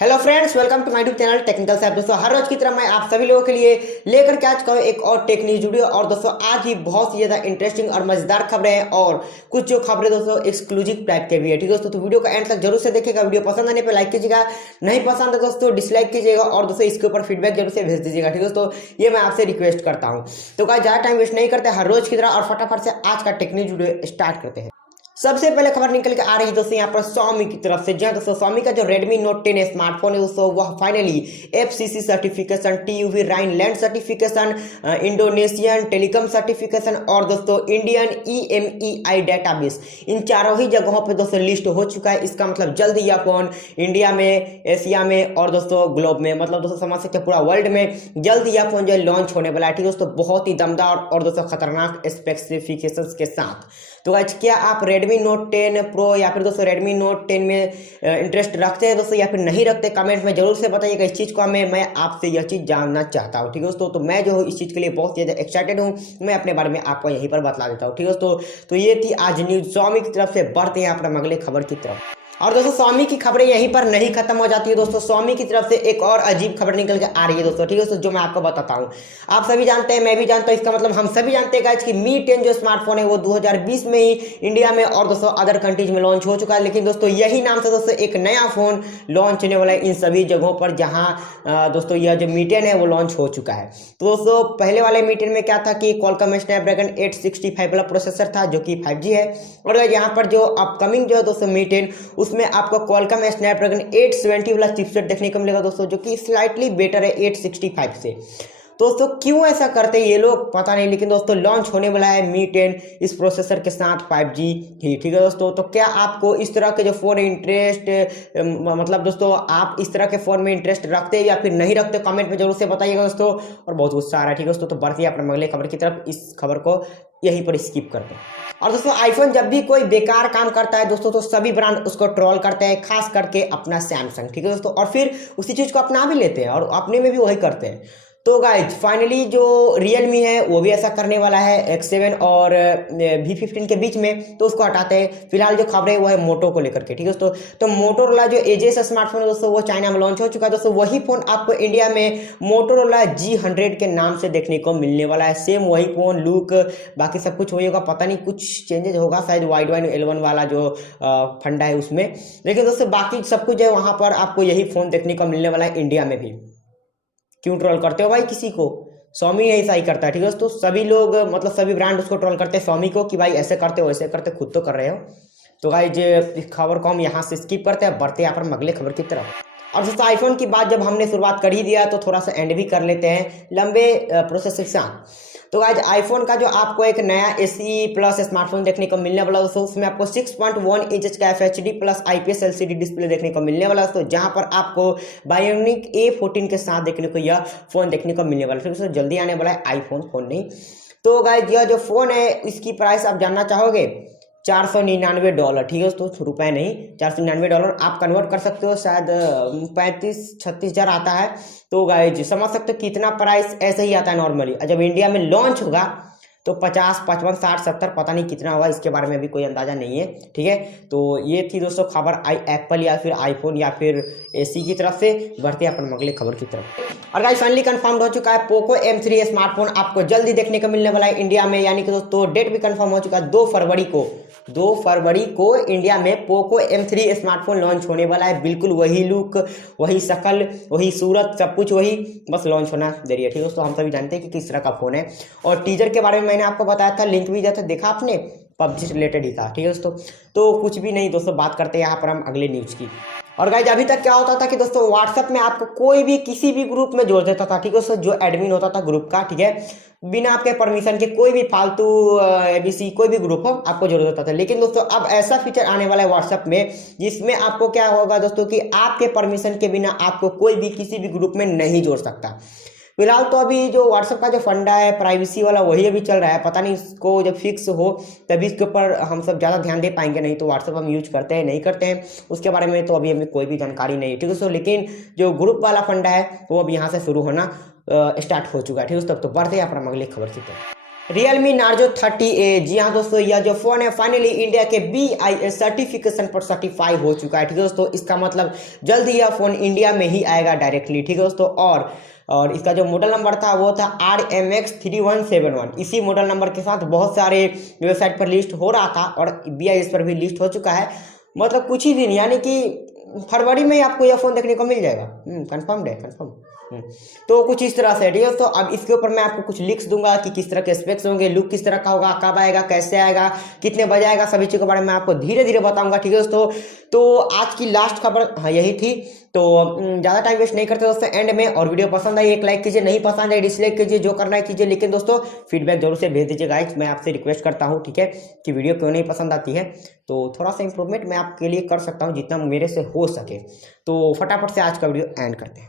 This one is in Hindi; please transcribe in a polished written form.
Hello friends, welcome to my YouTube channel technical Saif. दोस्तों, हर रोज की तरह मैं आप सभी लोगों के लिए लेकर के आज का एक और टेक न्यूज वीडियो। और दोस्तों, आज ही बहुत ही ज्यादा इंटरेस्टिंग और मजेदार खबरें हैं और कुछ जो खबरें दोस्तों एक्सक्लूसिव टाइप के भी है। ठीक है दोस्तों, तो वीडियो का एंड तक जरूर से देखिएगा। वीडियो पसंद आने पर लाइक कीजिएगा, नहीं पसंद है दोस्तों डिसलाइक कीजिएगा और दोस्तों इसके ऊपर फीडबैक जरूर से भेज दीजिएगा। ठीक है दोस्तों, ये मैं आपसे रिक्वेस्ट करता हूँ। तो गाइस, ज्यादा टाइम वेस्ट नहीं करते, हर रोज की तरह और फटाफट से आज का टेक न्यूज वीडियो स्टार्ट करते हैं। सबसे पहले खबर निकल के आ रही है दोस्तों यहाँ पर Xiaomi की तरफ से। जी हाँ दोस्तों, Xiaomi का जो Redmi Note 10 स्मार्टफोन है दोस्तों, वह finally FCC certification, TUV Rhineland certification, Indonesian telecom certification और दोस्तों इंडियन EMEI डेटाबेस, इन चारों ही जगहों पे दोस्तों लिस्ट हो चुका है। इसका मतलब जल्द ही यह फोन इंडिया में, एशिया में और दोस्तों ग्लोब में, मतलब दोस्तों समझ सकते हैं पूरा वर्ल्ड में जल्द यह फोन जो है लॉन्च होने वाला है। ठीक है दोस्तों, बहुत ही दमदार और दोस्तों खतरनाक स्पेसिफिकेशंस के साथ। तो आज क्या आप Redmi Note 10 Pro या फिर दोस्तों Redmi Note 10 में इंटरेस्ट रखते हैं दोस्तों या फिर नहीं रखते, कमेंट में जरूर से बताइएगा। इस चीज़ को मैं आपसे यह चीज़ जानना चाहता हूँ। ठीक है दोस्तों, तो मैं जो हूँ इस चीज़ के लिए बहुत ज़्यादा एक्साइटेड हूँ। मैं अपने बारे में आपको यहीं पर बता देता हूँ। ठीक है दोस्तों, तो ये थी आज न्यूज़ Xiaomi की तरफ से। बढ़ते हैं अपना अगले खबर की तरफ। और दोस्तों, Xiaomi की खबरें यहीं पर नहीं खत्म हो जाती है दोस्तों। Xiaomi की तरफ से एक और अजीब खबर निकल के आ रही है दोस्तों। ठीक है दोस्तों, जो मैं आपको बताता हूँ। आप सभी जानते हैं, मैं भी जानता हूँ, इसका मतलब हम सभी जानते हैं गाइस कि Mi 10 जो स्मार्टफोन है वो 2020 में ही इंडिया में और दोस्तों अदर कंट्रीज में लॉन्च हो चुका है। लेकिन दोस्तों यही नाम से दोस्तों एक नया फोन लॉन्च होने वाला है इन सभी जगहों पर जहाँ दोस्तों यह जो Mi 10 है वो लॉन्च हो चुका है। तो दोस्तों पहले वाले Mi 10 में क्या था कि Qualcomm स्नैपड्रैगन 865 वाला प्रोसेसर था जो कि 5G है। और यहाँ पर जो अपकमिंग जो है दोस्तों Mi 10, उसमें आपको Qualcomm स्नैपड्रैगन 870 वाला चिपसेट देखने को मिलेगा दोस्तों, जो कि स्लाइटली बेटर है 865 से। दोस्तों क्यों ऐसा करते हैं ये लोग पता नहीं, लेकिन दोस्तों लॉन्च होने वाला है Mi 10 इस प्रोसेसर के साथ 5G ही। ठीक है दोस्तों, तो क्या आपको इस तरह के जो फोन इंटरेस्ट, मतलब दोस्तों आप इस तरह के फोन में इंटरेस्ट रखते हैं या फिर नहीं रखते, कमेंट में जरूर से बताइएगा दोस्तों। और बहुत गुस्सा आ रहा है। ठीक है दोस्तों, तो बढ़ते अपने अगले खबर की तरफ। इस खबर को यहीं पर स्किप करते हैं। और दोस्तों आईफोन जब भी कोई बेकार काम करता है दोस्तों, तो सभी ब्रांड उसको ट्रोल करते हैं, खास करके अपना सैमसंग। ठीक है दोस्तों, और फिर उसी चीज को अपना भी लेते हैं और अपने में भी वही करते हैं। तो गाइज फाइनली जो Realme है वो भी ऐसा करने वाला है X7 और V15 के बीच में, तो उसको हटाते हैं। फिलहाल जो खबर है वो है मोटो को लेकर के। ठीक है दोस्तों, तो मोटोरोला जो एजेस स्मार्टफोन है दोस्तों वो चाइना में लॉन्च हो चुका है दोस्तों। वही फोन आपको इंडिया में मोटोरोला G100 के नाम से देखने को मिलने वाला है। सेम वही फोन, लुक, बाकी सब कुछ वही होगा। पता नहीं कुछ चेंजेस होगा शायद वाइड वाइड L1 वाला जो फंडा है उसमें, लेकिन दोस्तों बाकी सब कुछ है वहां पर आपको यही फोन देखने को मिलने वाला है इंडिया में भी। क्यों ट्रोल करते हो भाई किसी को? Xiaomi ऐसा ही करता है। ठीक है दोस्तों, सभी लोग मतलब सभी ब्रांड उसको ट्रोल करते हैं Xiaomi को कि भाई ऐसे करते हो ऐसे करते, खुद तो कर रहे हो। तो गाइज इस खबर को हम यहाँ से स्किप करते हैं, बढ़ते यहाँ पर अगले खबर की तरफ। और दोस्तों आईफोन की बात जब हमने शुरुआत कर ही दिया तो थोड़ा सा एंड भी कर लेते हैं लंबे प्रोसेस के साथ। तो आज आईफोन का जो आपको एक नया SE प्लस स्मार्टफोन देखने को मिलने वाला दोस्तों, उसमें आपको 6.1 इंच का FHD plus IPS LCD display देखने को मिलने वाला दोस्तों, जहां पर आपको बायोनिक A14 के साथ देखने को यह फोन देखने को मिलने वाला है। दोस्तों जल्दी आने वाला है आईफोन फोन नहीं। तो गाइज यह जो फोन है इसकी प्राइस आप जानना चाहोगे? $499। ठीक है दोस्तों, रुपए नहीं, $499 आप कन्वर्ट कर सकते हो, शायद 35-36 हज़ार आता है। तो गाइज समझ सकते हो कितना प्राइस ऐसे ही आता है नॉर्मली। जब इंडिया में लॉन्च होगा तो 50, 55, 60, 70 पता नहीं कितना होगा, इसके बारे में भी कोई अंदाजा नहीं है। ठीक है, तो ये थी दोस्तों खबर एप्पल या फिर आईफोन या फिर एसी की तरफ से। बढ़ते हैं अपन अगले खबर की तरफ। और गाइस फाइनली कंफर्म हो चुका है Poco M3 स्मार्टफोन आपको जल्दी देखने को मिलने वाला है इंडिया में, यानी कि दोस्तों डेट भी कंफर्म हो चुका है। 2 फरवरी को इंडिया में Poco M3 स्मार्टफोन लॉन्च होने वाला है। बिल्कुल वही लुक, वही शक्ल, वही सूरत, सब कुछ वही, बस लॉन्च होना देरी है। ठीक है दोस्तों, हम सभी जानते हैं कि किस तरह का फोन है। और टीजर के बारे में मैंने आपको बताया था, लिंक भी दिया था, देखा आपने? PUBG से रिलेटेड ही था। ठीक है दोस्तों, तो कुछ भी नहीं दोस्तों, बात करते हैं यहाँ पर हम अगले न्यूज की। और गाइज अभी तक क्या होता था कि दोस्तों व्हाट्सएप में आपको कोई भी किसी भी ग्रुप में जोड़ देता था। ठीक है दोस्तों, जो एडमिन होता था ग्रुप का, ठीक है, बिना आपके परमिशन के कोई भी फालतू ABC कोई भी ग्रुप हो आपको जोड़ देता था। लेकिन दोस्तों अब ऐसा फीचर आने वाला है व्हाट्सएप में, जिसमें आपको क्या होगा दोस्तों कि आपके परमिशन के बिना आपको कोई भी किसी भी ग्रुप में नहीं जोड़ सकता। फिलहाल तो अभी जो व्हाट्सएप का जो फंडा है प्राइवेसी वाला वही अभी चल रहा है। पता नहीं इसको जब फिक्स हो तभी इसके ऊपर हम सब ज़्यादा ध्यान दे पाएंगे, नहीं तो व्हाट्सएप हम यूज करते हैं नहीं करते हैं उसके बारे में तो अभी हमें कोई भी जानकारी नहीं है। ठीक है दोस्तों, लेकिन जो ग्रुप वाला फंडा है वो अब यहाँ से शुरू होना स्टार्ट हो चुका है। ठीक है दोस्तों, तो बढ़ते हैं अपना अगले खबर की तरफ। Realme नार्जो 30A, जी हाँ दोस्तों, यह जो फ़ोन है फाइनली इंडिया के BIS सर्टिफिकेशन पर सर्टिफाई हो चुका है। ठीक है दोस्तों, इसका मतलब जल्द ही यह फ़ोन इंडिया में ही आएगा डायरेक्टली। ठीक है दोस्तों, और इसका जो मॉडल नंबर था वो था RMX3171। इसी मॉडल नंबर के साथ बहुत सारे वेबसाइट पर लिस्ट हो रहा था और BIS पर भी लिस्ट हो चुका है। मतलब कुछ ही दिन यानी कि फरवरी में ही आपको यह फ़ोन देखने को मिल जाएगा। कंफर्म्ड है, कंफर्म। तो कुछ इस तरह से। ठीक है तो अब इसके ऊपर मैं आपको कुछ लिंक्स दूंगा कि किस तरह के स्पेक्स होंगे, लुक किस तरह का होगा, कब आएगा, कैसे आएगा, कितने बजे आएगा, सभी चीज़ों के बारे में आपको धीरे धीरे बताऊंगा। ठीक है दोस्तों, तो आज की लास्ट खबर हाँ यही थी। तो ज़्यादा टाइम वेस्ट नहीं करते दोस्तों, एंड में और वीडियो पसंद आई एक लाइक कीजिए, नहीं पसंद आई डिसलाइक कीजिए, जो करना है कीजिए, लेकिन दोस्तों फीडबैक जरूर से भेज दीजिए गाइस। मैं आपसे रिक्वेस्ट करता हूँ, ठीक है, कि वीडियो क्यों नहीं पसंद आती है। तो थोड़ा सा इंप्रूवमेंट मैं आपके लिए कर सकता हूँ जितना मेरे से हो सके। तो फटाफट से आज का वीडियो एंड करते हैं।